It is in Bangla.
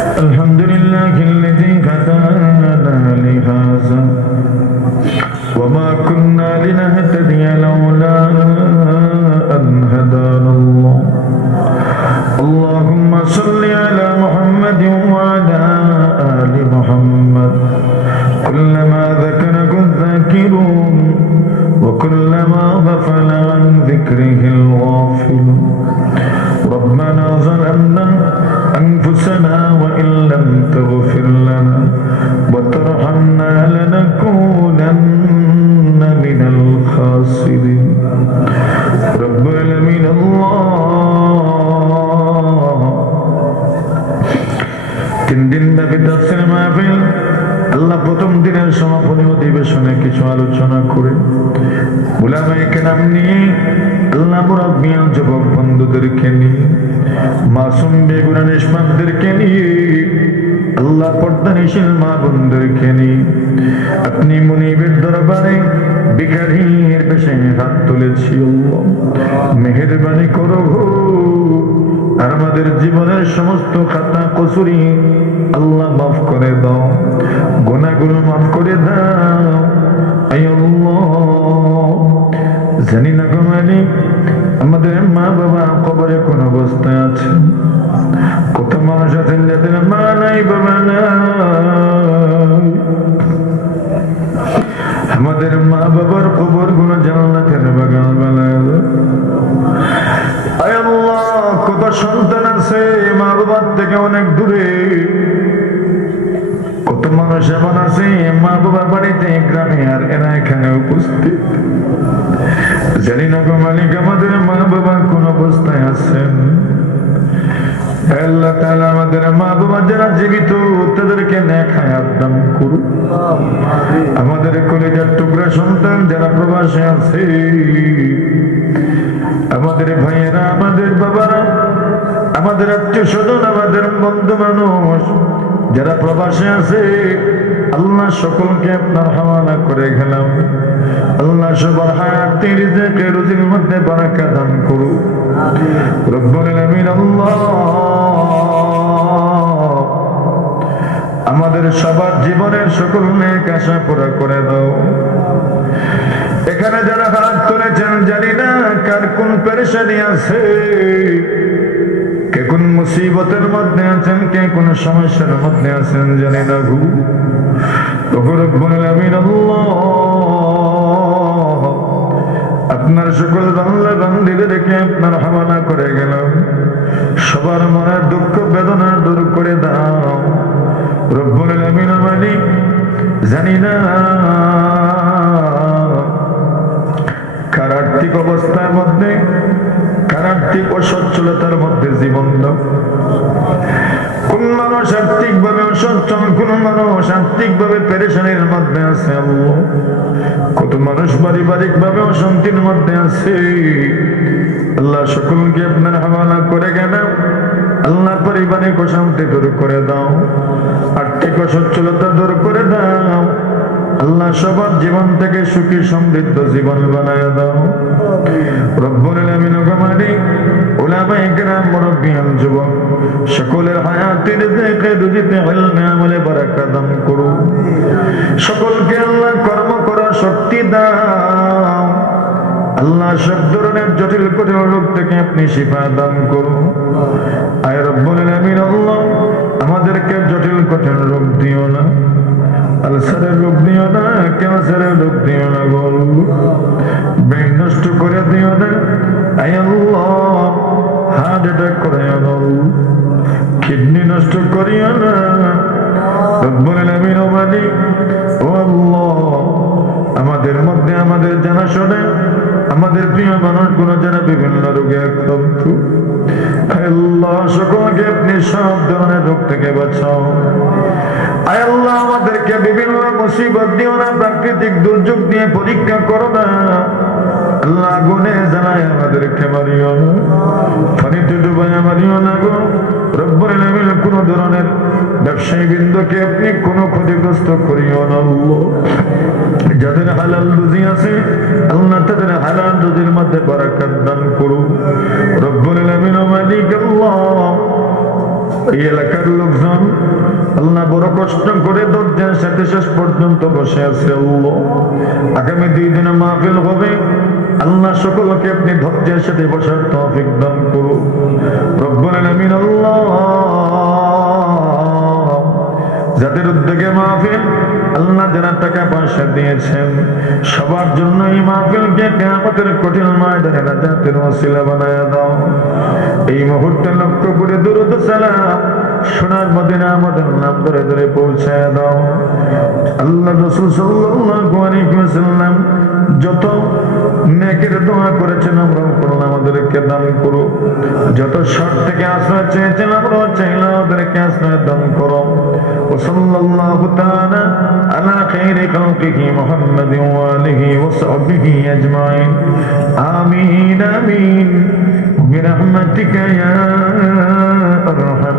الحمد لله الذي هدانا لهذا وما كنا لنهتدي لولا أن هدانا الله. اللهم صل على محمد وعلى آل محمد. كلما ذكرك الذاكرون وكلما غفل عن ذكره الغافلون. ربنا ظلمنا أنفسنا تغفر لنا وترحمنا لنكونن من الخاسرين رب العالمين الله তিন দিন ব্যাপী তাফসীর মাহফিল আল্লাহ প্রথম দিনের সমাপনী অধিবেশনে কিছু আলোচনা করে উলামায়ে কেরাম নিয়ে আল্লাহ মুরাব্বিয়ান যুবক বন্ধুদেরকে নিয়ে মাসুম বেগুনা নিষ্পাপদেরকে নিয়ে আল্লাহ মা আপনি মুনিবের দরবারে বেশে হাত তুলেছি মেহেরবানি করো আর আমাদের জীবনের সমস্ত খাতা কসুরি আল্লাহ মাফ করে দাও গোনাগুলো মাফ করে দাও। আয় জানি না গো মালিক আমাদের মা বাবা কবরে কোন অবস্থায় আছে কত মানুষ আছেন যাদের মা নাই, বাবা নাই। আমাদের মা বাবার কবরগুলো জান্নাতের বাগান দাও। কত সন্তান আছে মা বাবার থেকে অনেক দূরে। কত মানুষ এমন আছে মা বাবার বাড়িতে, গ্রামে, আর এরা এখানে উপস্থিত। জানি না গো মালিক, আমাদের মা বাবা কোন অবস্থায় আছেন। আল্লাহ আমাদের মা বাবা যারা জীবিত, তাদেরকে নেখায় দান করুন আমাদের কলেজের টুকরা সন্তান যারা প্রবাসে আছে, আমাদের ভাইয়েরা, আমাদের বাবারা, আমাদের আত্মীয় স্বজন, আমাদের বন্ধু মানুষ যারা প্রবাসে আছে, আল্লাহ সকলকে আপনার হাওয়ালা করে গেলাম। আল্লাহ সবার হায়াত রিজেকে রুজির মধ্যে বারাকা দান করু রব্বুল আল্লাহ, আমাদের সবার জীবনের সকল নেক আশা পুরা করে দাও। এখানে যারা হাত তুলেছেন, জানি না কার কোন পেরেশানি আছে। কোন মুসিবতের মধ্যে আছেন? কে কোন সমস্যার মধ্যে আছেন? জানি না ঘু আপনার সকল বাংলা বান্দিদেরকে আপনার হামানা করে গেলাম সবার মনের দুঃখ বেদনা দূর করে দাও। রব্বুল মালিক জানি না কার আর্থিক অবস্থার মধ্যে আর্থিক অসচ্ছলতার মধ্যে জীবন দাও। কোন মানুষ আর্থিক ভাবে অসচ্ছল, কোন মানুষ আর্থিক ভাবে পেরেশানির মধ্যে আছে কত মানুষ পারিবারিক ভাবে অশান্তির মধ্যে আছে? আল্লাহ সকলকে আপনার হাওয়ালা করে গেলাম আল্লাহ পারিবারিক অশান্তি দূর করে দাও, আর্থিক অসচ্ছলতা দূর করে দাও আল্লাহ সবার জীবন থেকে সুখী, সমৃদ্ধ জীবন বানায় দাও। রব্বুল সকলকে আল্লাহ কর্ম শক্তি আল্লাহ সব ধরনের জটিল কঠিন রোগ থেকে আপনি শিফা দান করুন। হার্ট অ্যাটাক করে না কিডনি নষ্ট করিও না। আমাদের মধ্যে আমাদের জানাশোনা আমাদের প্রিয় মানুষগুলো যারা বিভিন্ন রোগে আক্রান্ত। আল্লাহ, সকলকে আপনি সব ধরনের রোগ থেকে বাঁচাও। আল্লাহ, আমাদেরকে বিভিন্ন মুসিবত দিও না, প্রাকৃতিক দুর্যোগ দিয়ে পরীক্ষা করো না। আল্লাহ আগুনে জ্বালায় আমাদেরকে মারিও না। পানিতে ডুবাই মারিও না গো। রব্বুল আলামিন কোন ধরনের ব্যবসায়ী বৃন্দকে আপনি কোনো ক্ষতিগ্রস্ত করিও না। যাদের হালাল রুজি আছে, আল্লাহ তাদের হালাল রুজির মধ্যে বারাকাত দান করুন। আলামিন ও মালিক এই এলাকার লোকজন আল্লাহ বড় কষ্ট করে দরজার সাথে শেষ পর্যন্ত বসে আছে আল্লাহ। আগামী দুই দিনে মাহফিল হবে। আল্লাহ সকলকে আপনি ধৈর্যের সাথে বসার তৌফিক দান করুন। আল্লাহ। যাদের উদ্যোগে মাহফিল, আল্লাহ যারা টাকা পয়সা দিয়েছেন, সবার জন্য এই মাহফিলকে কেয়ামতের কঠিন ময়দানে রাজাতের ওসিলা বানায় দাও। এই মুহূর্তে লক্ষ্য করে দুরুদ সালাম সোনার মদিনা আমাদের নাম ধরে ধরে পৌঁছায় দাও। আল্লাহ রসুল সাল্লাল্লাহু আলাইহি যত নেকের দোয়া করেছেন আমরা করলাম আমাদেরকে দান করো যত শর্ট থেকে আশ্রয় চেয়েছেন আমরা চাইলে আমাদেরকে আশ্রয় দান করো وصلى الله تعالى على خير خلقه محمد وآله وصحبه أجمعين آمين آمين برحمتك يا أرحم الراحمين